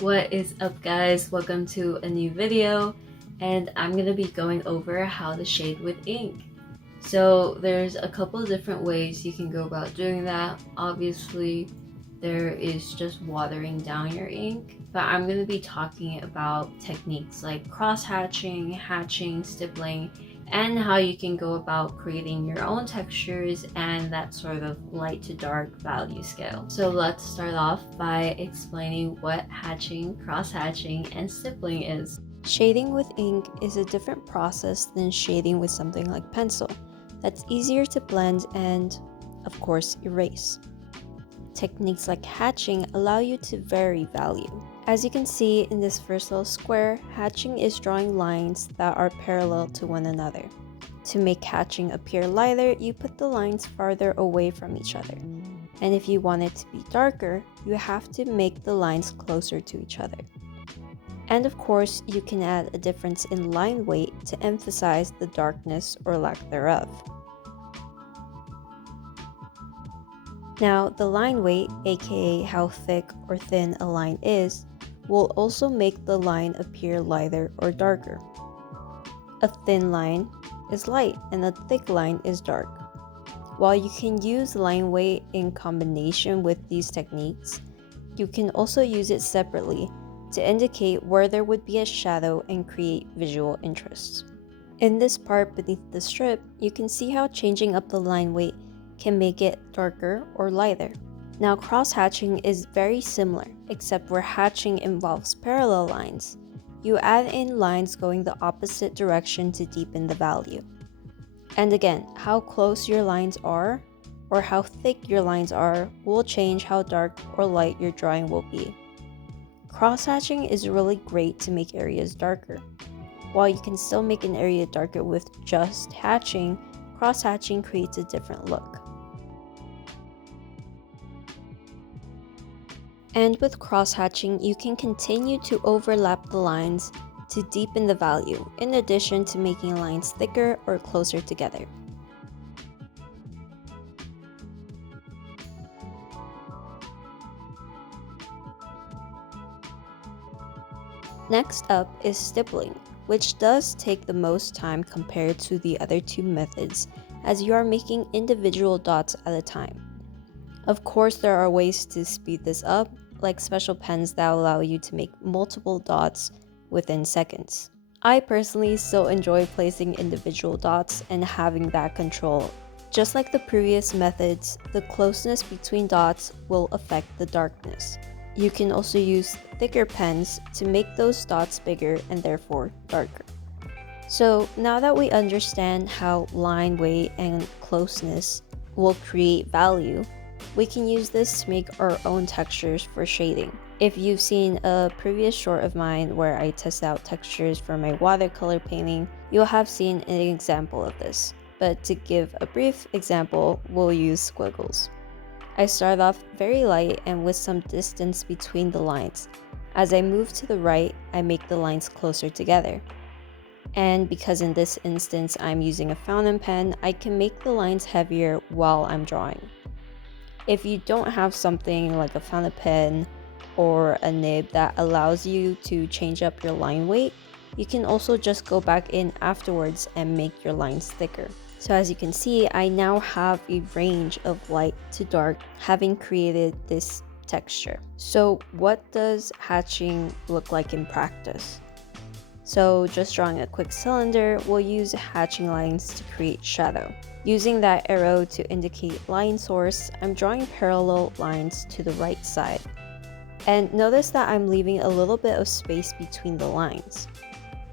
What is up, guys? Welcome to a new video, and I'm going to be going over how to shade with ink. So there's a couple of different ways you can go about doing that. Obviously, there is just watering down your ink, but I'm going to be talking about techniques like cross-hatching, hatching, stippling, and how you can go about creating your own textures and that sort of light to dark value scale. So let's start off by explaining what hatching, cross-hatching, and stippling is. Shading with ink is a different process than shading with something like pencil that's easier to blend and, of course, erase. Techniques like hatching allow you to vary value. As you can see in this first little square, hatching is drawing lines that are parallel to one another. To make hatching appear lighter, you put the lines farther away from each other. And if you want it to be darker, you have to make the lines closer to each other. And of course, you can add a difference in line weight to emphasize the darkness or lack thereof. Now, the line weight, aka how thick or thin a line is, will also make the line appear lighter or darker. A thin line is light and a thick line is dark. While you can use line weight in combination with these techniques, you can also use it separately to indicate where there would be a shadow and create visual interest. In this part beneath the strip, you can see how changing up the line weight can make it darker or lighter. Now, cross-hatching is very similar, except where hatching involves parallel lines. You add in lines going the opposite direction to deepen the value. And again, how close your lines are or how thick your lines are will change how dark or light your drawing will be. Cross-hatching is really great to make areas darker. While you can still make an area darker with just hatching, cross-hatching creates a different look. And with cross-hatching, you can continue to overlap the lines to deepen the value, in addition to making lines thicker or closer together. Next up is stippling, which does take the most time compared to the other two methods, as you are making individual dots at a time. Of course, there are ways to speed this up, like special pens that allow you to make multiple dots within seconds. I personally still enjoy placing individual dots and having that control. Just like the previous methods, the closeness between dots will affect the darkness. You can also use thicker pens to make those dots bigger and therefore darker. So now that we understand how line weight and closeness will create value, we can use this to make our own textures for shading. If you've seen a previous short of mine where I test out textures for my watercolor painting, you'll have seen an example of this. But to give a brief example, we'll use squiggles. I start off very light and with some distance between the lines. As I move to the right, I make the lines closer together. And because in this instance I'm using a fountain pen, I can make the lines heavier while I'm drawing. If you don't have something like a fountain pen or a nib that allows you to change up your line weight, you can also just go back in afterwards and make your lines thicker. So as you can see, I now have a range of light to dark, having created this texture. So what does hatching look like in practice? So just drawing a quick cylinder, we'll use hatching lines to create shadow. Using that arrow to indicate line source, I'm drawing parallel lines to the right side. And notice that I'm leaving a little bit of space between the lines.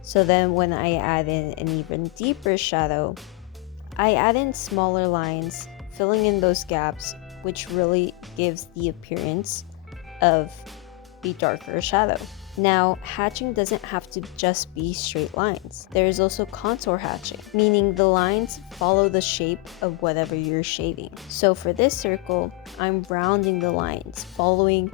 So then when I add in an even deeper shadow, I add in smaller lines, filling in those gaps, which really gives the appearance of a darker shadow. Now, hatching doesn't have to just be straight lines. There is also contour hatching, meaning the lines follow the shape of whatever you're shading. So for this circle, I'm rounding the lines, following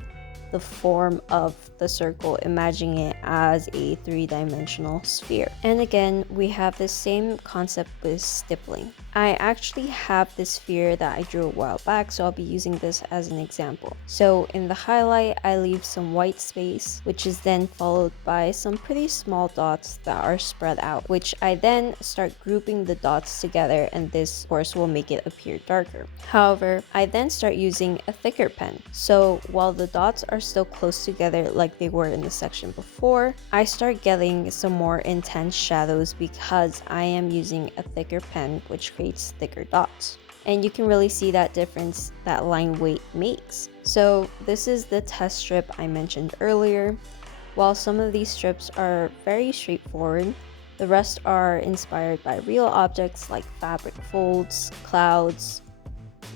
the form of the circle, imagining it as a three-dimensional sphere. And again, we have the same concept with stippling. I actually have this sphere that I drew a while back, so I'll be using this as an example. So in the highlight, I leave some white space, which is then followed by some pretty small dots that are spread out, which I then start grouping the dots together, and this of course will make it appear darker. However, I then start using a thicker pen. So while the dots are still close together like they were in the section before, I start getting some more intense shadows because I am using a thicker pen, which creates thicker dots. And you can really see that difference that line weight makes. So this is the test strip I mentioned earlier. While some of these strips are very straightforward, the rest are inspired by real objects like fabric folds, clouds,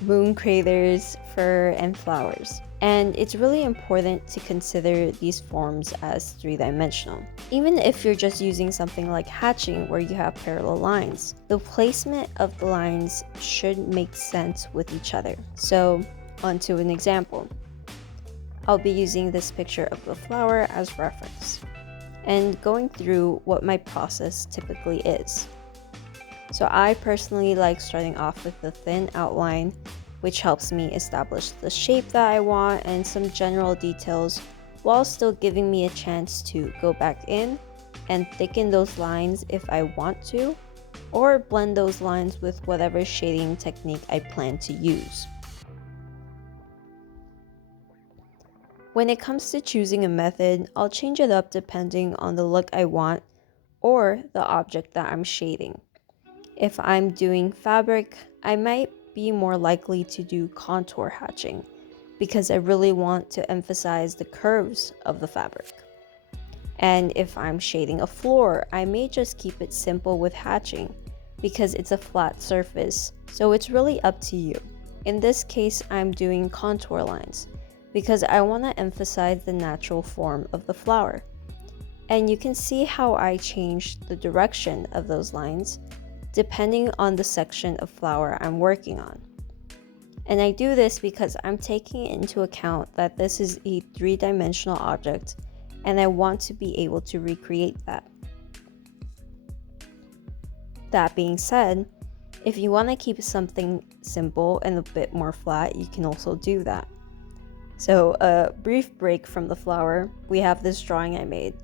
moon craters, fur, and flowers. And it's really important to consider these forms as three-dimensional. Even if you're just using something like hatching where you have parallel lines, the placement of the lines should make sense with each other. So, onto an example. I'll be using this picture of the flower as reference and going through what my process typically is. So I personally like starting off with a thin outline, which helps me establish the shape that I want and some general details, while still giving me a chance to go back in and thicken those lines if I want to, or blend those lines with whatever shading technique I plan to use. When it comes to choosing a method, I'll change it up depending on the look I want or the object that I'm shading. If I'm doing fabric, I might be more likely to do contour hatching because I really want to emphasize the curves of the fabric. And if I'm shading a floor, I may just keep it simple with hatching because it's a flat surface, so it's really up to you. In this case, I'm doing contour lines because I want to emphasize the natural form of the flower. And you can see how I changed the direction of those lines depending on the section of flower I'm working on. And I do this because I'm taking into account that this is a three-dimensional object and I want to be able to recreate that. That being said, if you want to keep something simple and a bit more flat, you can also do that. So a brief break from the flower, we have this drawing I made,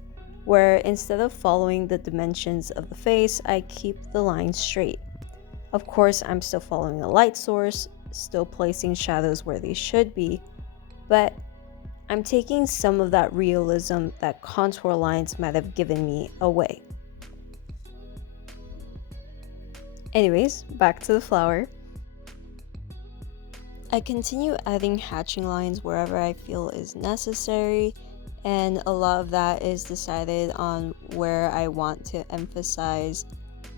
where instead of following the dimensions of the face, I keep the lines straight. Of course, I'm still following a light source, still placing shadows where they should be, but I'm taking some of that realism that contour lines might have given me away. Anyways, back to the flower. I continue adding hatching lines wherever I feel is necessary, and a lot of that is decided on where I want to emphasize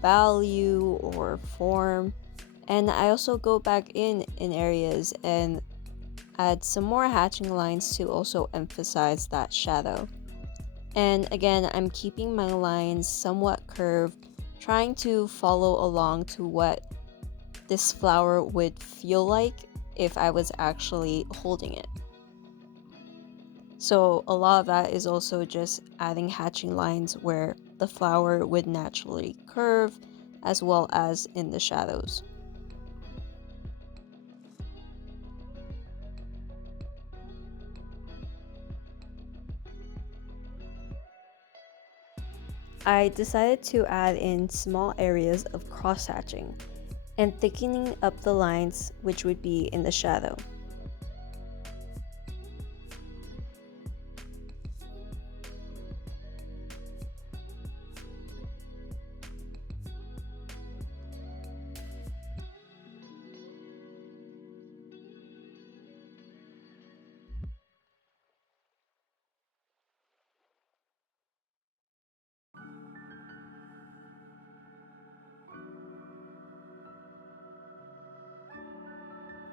value or form. And I also go back in areas and add some more hatching lines to also emphasize that shadow. And again, I'm keeping my lines somewhat curved, trying to follow along to what this flower would feel like if I was actually holding it. So a lot of that is also just adding hatching lines where the flower would naturally curve, as well as in the shadows. I decided to add in small areas of cross-hatching and thickening up the lines which would be in the shadow.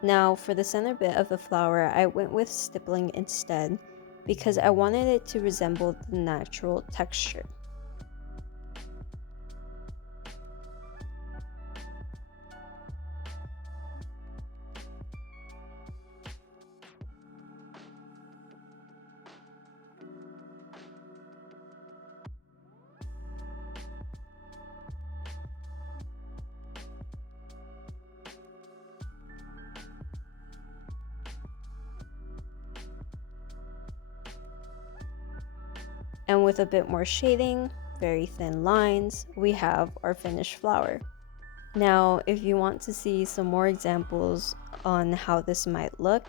Now for the center bit of the flower, I went with stippling instead because I wanted it to resemble the natural texture. And with a bit more shading, very thin lines, we have our finished flower. Now, if you want to see some more examples on how this might look,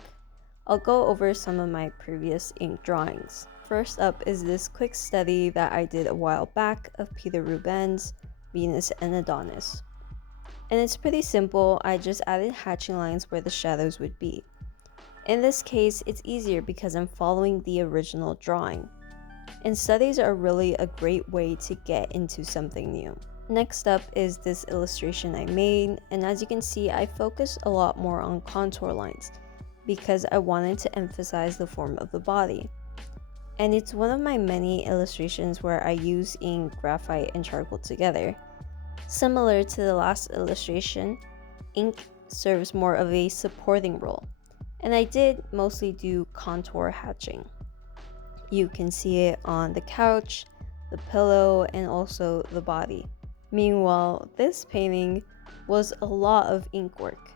I'll go over some of my previous ink drawings. First up is this quick study that I did a while back of Peter Rubens' Venus and Adonis. And it's pretty simple, I just added hatching lines where the shadows would be. In this case, it's easier because I'm following the original drawing. And studies are really a great way to get into something new. Next up is this illustration I made, and as you can see, I focus a lot more on contour lines because I wanted to emphasize the form of the body. And it's one of my many illustrations where I use ink, graphite, and charcoal together. Similar to the last illustration, ink serves more of a supporting role, and I did mostly do contour hatching. You can see it on the couch, the pillow, and also the body. Meanwhile, this painting was a lot of ink work,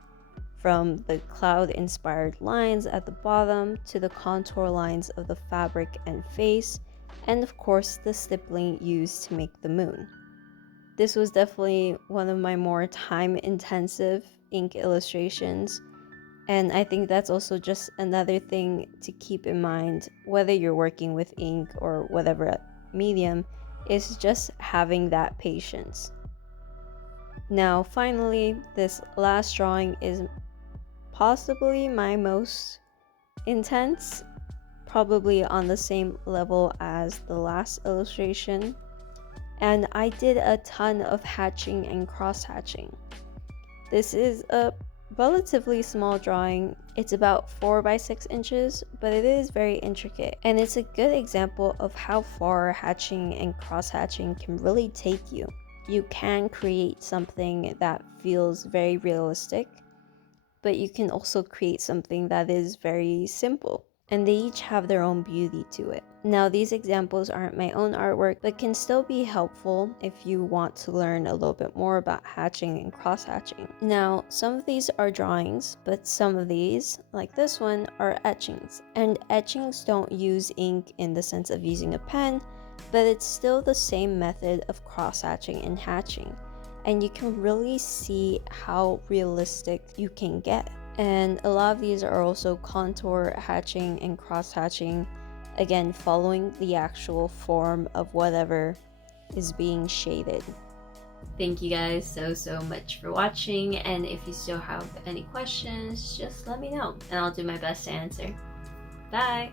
from the cloud-inspired lines at the bottom to the contour lines of the fabric and face, and of course the stippling used to make the moon. This was definitely one of my more time-intensive ink illustrations, and I think that's also just another thing to keep in mind, whether you're working with ink or whatever medium, is just having that patience. Now, finally, this last drawing is possibly my most intense, probably on the same level as the last illustration. And I did a ton of hatching and cross hatching. This is a relatively small drawing. It's about 4 by 6 inches, but it is very intricate, and it's a good example of how far hatching and cross hatching can really take you. You can create something that feels very realistic, but you can also create something that is very simple, and they each have their own beauty to it. Now, these examples aren't my own artwork, but can still be helpful if you want to learn a little bit more about hatching and cross hatching. Now, some of these are drawings, but some of these, like this one, are etchings. And etchings don't use ink in the sense of using a pen, but it's still the same method of cross hatching and hatching. And you can really see how realistic you can get. And a lot of these are also contour hatching and cross hatching, again following the actual form of whatever is being shaded. Thank you guys so much for watching, and if you still have any questions, just let me know and I'll do my best to answer. Bye!